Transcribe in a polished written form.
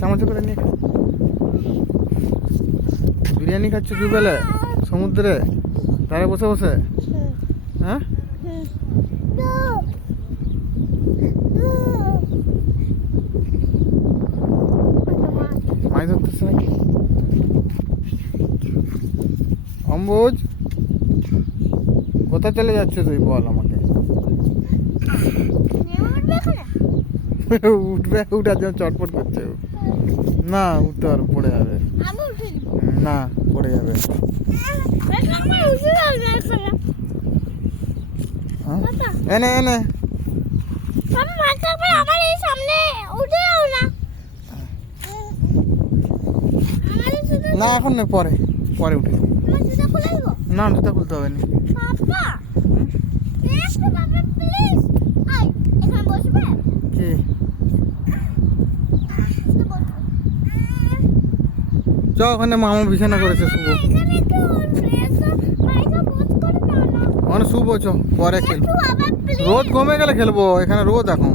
চামচ করে নিয়ে খা। বিরিয়ানি খাচ্ছ দুবেলা সমুদ্রে ধারে বসে বসে? হ্যাঁ, মাছ ধরতেছে নাকি? অম্বুজ, কোথায় চলে যাচ্ছে তুই বল আমাকে? উঠবে, উঠার জন্য চটপট করছে ও। না উঠতে পারবে, পড়ে যাবে। না, পড়ে যাবে। এনে এনে না, এখন না, পরে পরে উঠে। না, জুতা খুলতে হবে না। কি চ, ওখানে মামা বিছানা করেছে, শুভ। ওখানে শুভ, চ পরে খেলবো। রোদ কমে গেলে খেলবো, এখানে রোদ এখন।